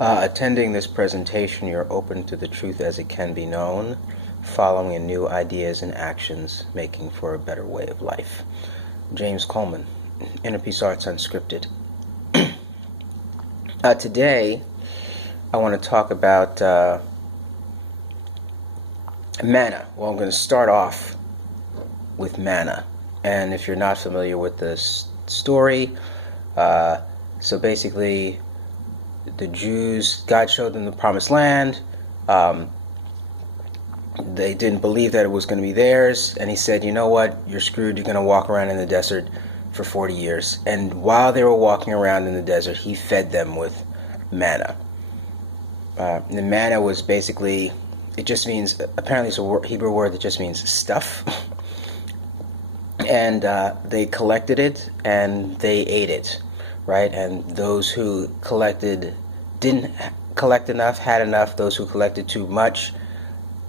Attending this presentation, you're open to the truth as it can be known, following in new ideas and actions, making for a better way of life. James Coleman, Inner Peace Arts Unscripted. Today, I want to talk about Manna. Well, I'm going to start off with Manna. And if you're not familiar with this story, so basically, the Jews, God showed them the promised land. They didn't believe that it was going to be theirs, and he said, you know what, you're screwed, you're going to walk around in the desert for 40 years. And while they were walking around in the desert, he fed them with manna. The manna was basically, it just means, apparently it's a Hebrew word that just means stuff. And they collected it and they ate it, right? And those who collected didn't collect enough, had enough. Those who collected too much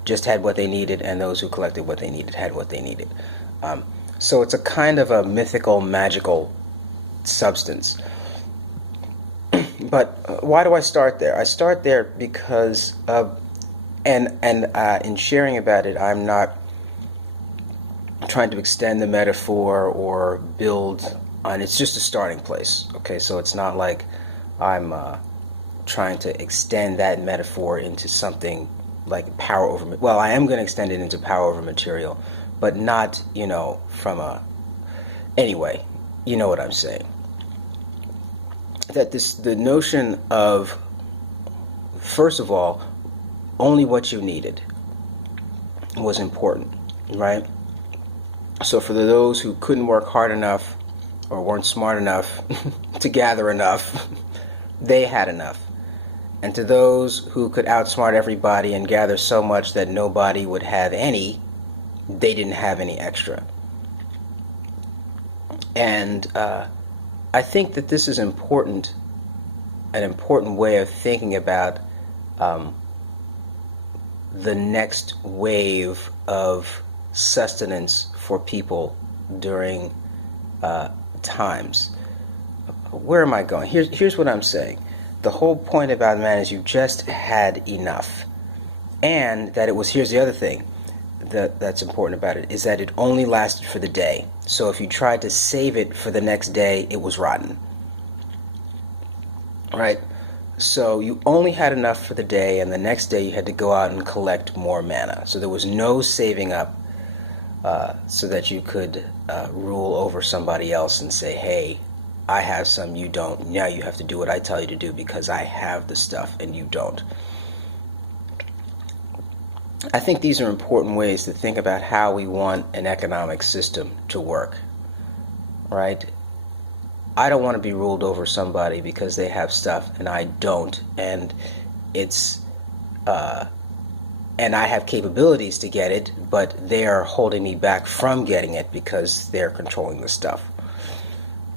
just had what they needed, and those who collected what they needed had what they needed. So it's a kind of a mythical, magical substance. But why do I start there? I start there because in sharing about it, I'm not trying to extend the metaphor or build on. It's just a starting place. Okay, so it's not like I'm trying to extend that metaphor into something like power over. Well, I am going to extend it into power over material, but not, from a. Anyway, you know what I'm saying. That the notion of, first of all, only what you needed was important, right? So for those who couldn't work hard enough or weren't smart enough to gather enough, they had enough. And to those who could outsmart everybody and gather so much that nobody would have any, they didn't have any extra. And I think that this is important, an important way of thinking about the next wave of sustenance for people during times. Where am I going? Here's what I'm saying. The whole point about man is you just had enough. And that it was, here's the other thing that's important about it, is that it only lasted for the day. So if you tried to save it for the next day, it was rotten. Right? So you only had enough for the day, and the next day you had to go out and collect more manna. So there was no saving up so that you could rule over somebody else and say, hey, I have some, you don't. Now you have to do what I tell you to do because I have the stuff and you don't. I think these are important ways to think about how we want an economic system to work, right? I don't want to be ruled over somebody because they have stuff and I don't, and and I have capabilities to get it, but they are holding me back from getting it because they're controlling the stuff,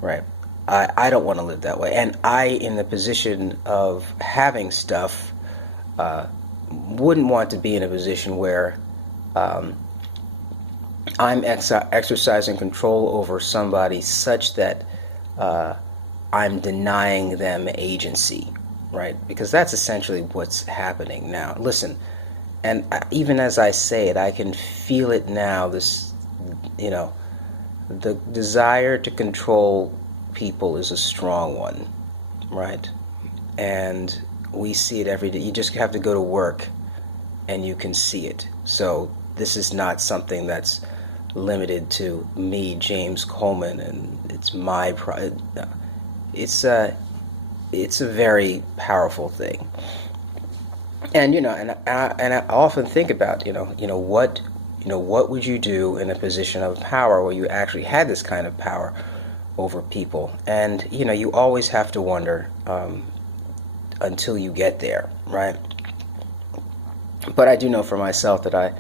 right? I don't want to live that way. And I, in the position of having stuff, wouldn't want to be in a position where I'm exercising control over somebody such that I'm denying them agency, right? Because that's essentially what's happening now. Listen, and even as I say it, I can feel it now, this, the desire to control people is a strong one, right? And we see it every day. You just have to go to work and you can see it. So this is not something that's limited to me, James Coleman, and it's my pride. It's a very powerful thing. And and I often think about what would you do in a position of power where you actually had this kind of power over people? And you always have to wonder until you get there, right? But I do know for myself that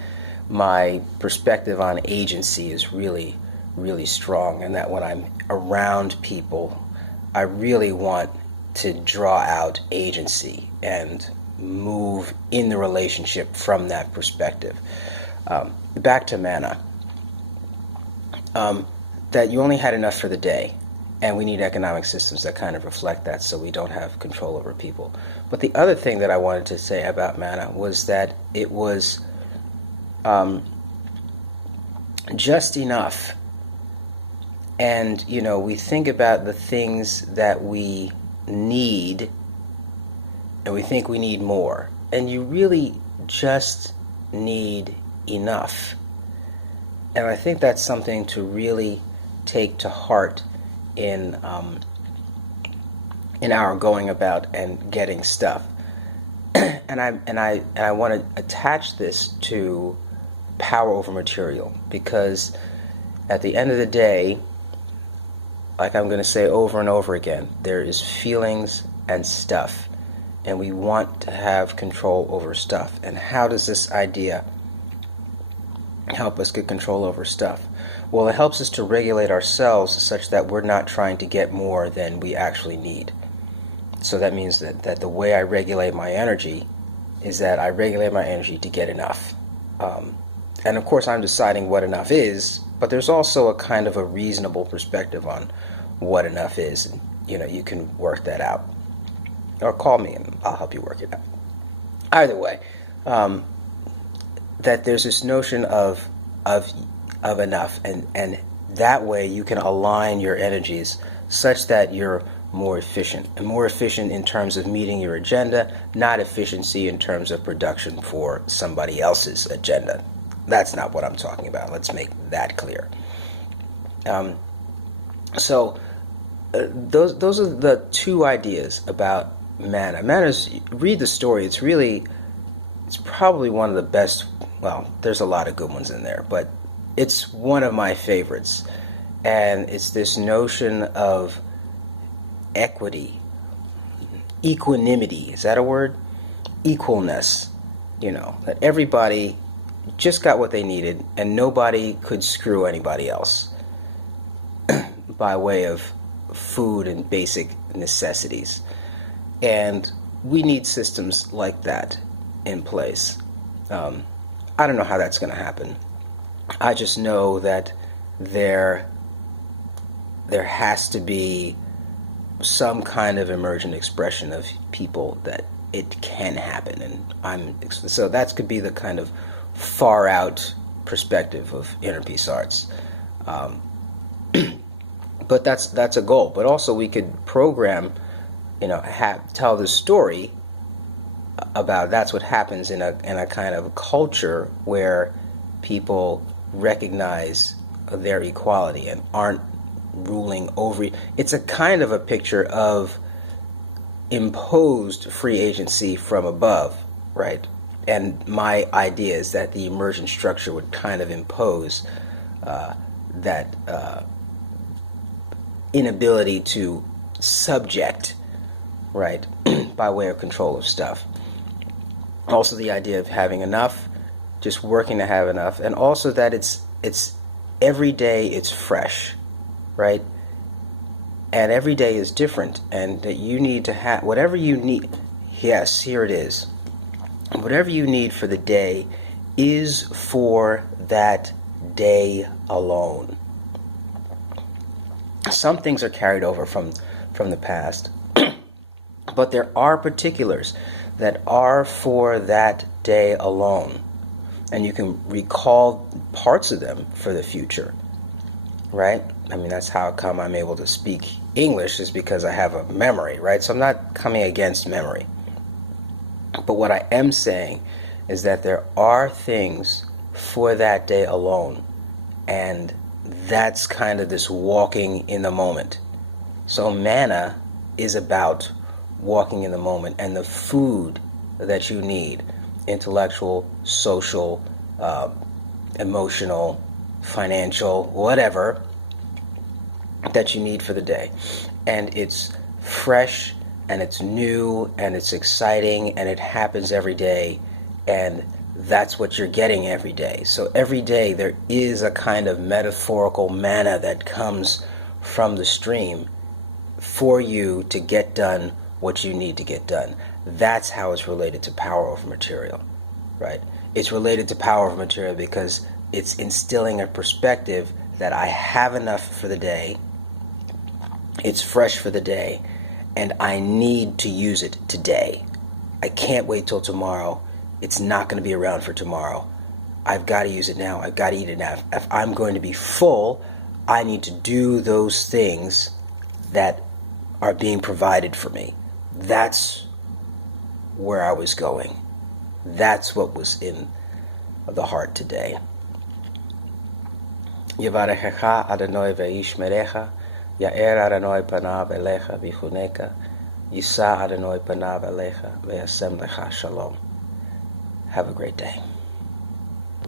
my perspective on agency is really, really strong, and that when I'm around people, I really want to draw out agency and move in the relationship from that perspective. Back to manna. That you only had enough for the day, And we need economic systems that kind of reflect that so we don't have control over people. But the other thing that I wanted to say about Manna was that it was just enough. And, we think about the things that we need and we think we need more. And you really just need enough. And I think that's something to really take to heart in our going about and getting stuff. and I want to attach this to power over material, because at the end of the day, like I'm going to say over and over again, there is feelings and stuff, and we want to have control over stuff. And how does this idea help us get control over stuff? Well, it helps us to regulate ourselves such that we're not trying to get more than we actually need. So that means that the way I regulate my energy is that I regulate my energy to get enough. And of course I'm deciding what enough is, but there's also a kind of a reasonable perspective on what enough is. And, you can work that out. Or call me and I'll help you work it out. Either way, that there's this notion of enough, and that way you can align your energies such that you're more efficient, and more efficient in terms of meeting your agenda, not efficiency in terms of production for somebody else's agenda. That's not what I'm talking about. Let's make that clear. So those are the two ideas about Manna. Manna's, read the story. It's probably one of the best. Well, there's a lot of good ones in there, but it's one of my favorites. And it's this notion of equity, equanimity. Is that a word? Equalness. That everybody just got what they needed, and nobody could screw anybody else by way of food and basic necessities. And we need systems like that in place. I don't know how that's going to happen. I just know that there has to be some kind of emergent expression of people that it can happen, and so that could be the kind of far out perspective of inner peace arts. But that's a goal. But also we could program, tell the story about that's what happens in a kind of culture where people recognize their equality and aren't ruling over. It's a kind of a picture of imposed free agency from above, right? And my idea is that the emergent structure would kind of impose that inability to subject, right, by way of control of stuff. Also the idea of having enough, just working to have enough, and also that it's every day it's fresh, right? And every day is different, and that you need to have whatever you need. Yes, here it is. Whatever you need for the day is for that day alone. Some things are carried over from the past, but there are particulars that are for that day alone. And you can recall parts of them for the future, right? I mean, that's how come I'm able to speak English, is because I have a memory, right? So I'm not coming against memory. But what I am saying is that there are things for that day alone. And that's kind of this walking in the moment. So Manna is about walking in the moment, and the food that you need, intellectual, social, emotional, financial, whatever, that you need for the day. And it's fresh, and it's new, and it's exciting, and it happens every day, and that's what you're getting every day. So every day there is a kind of metaphorical manna that comes from the stream for you to get done what you need to get done. That's how it's related to power over material, right? It's related to power over material because it's instilling a perspective that I have enough for the day, It's fresh for the day, and I need to use it today. I can't wait till tomorrow. It's not going to be around for tomorrow. I've got to use it now. I've got to eat it now. If I'm going to be full, I need to do those things that are being provided for me. That's where I was going. That's what was in the heart today. Yevarechecha Adonai ve'yishmerecha, Ya'er Adonai panav elecha v'chuneka, Yisa Adonai panav elecha ve'yasem lecha shalom. Have a great day.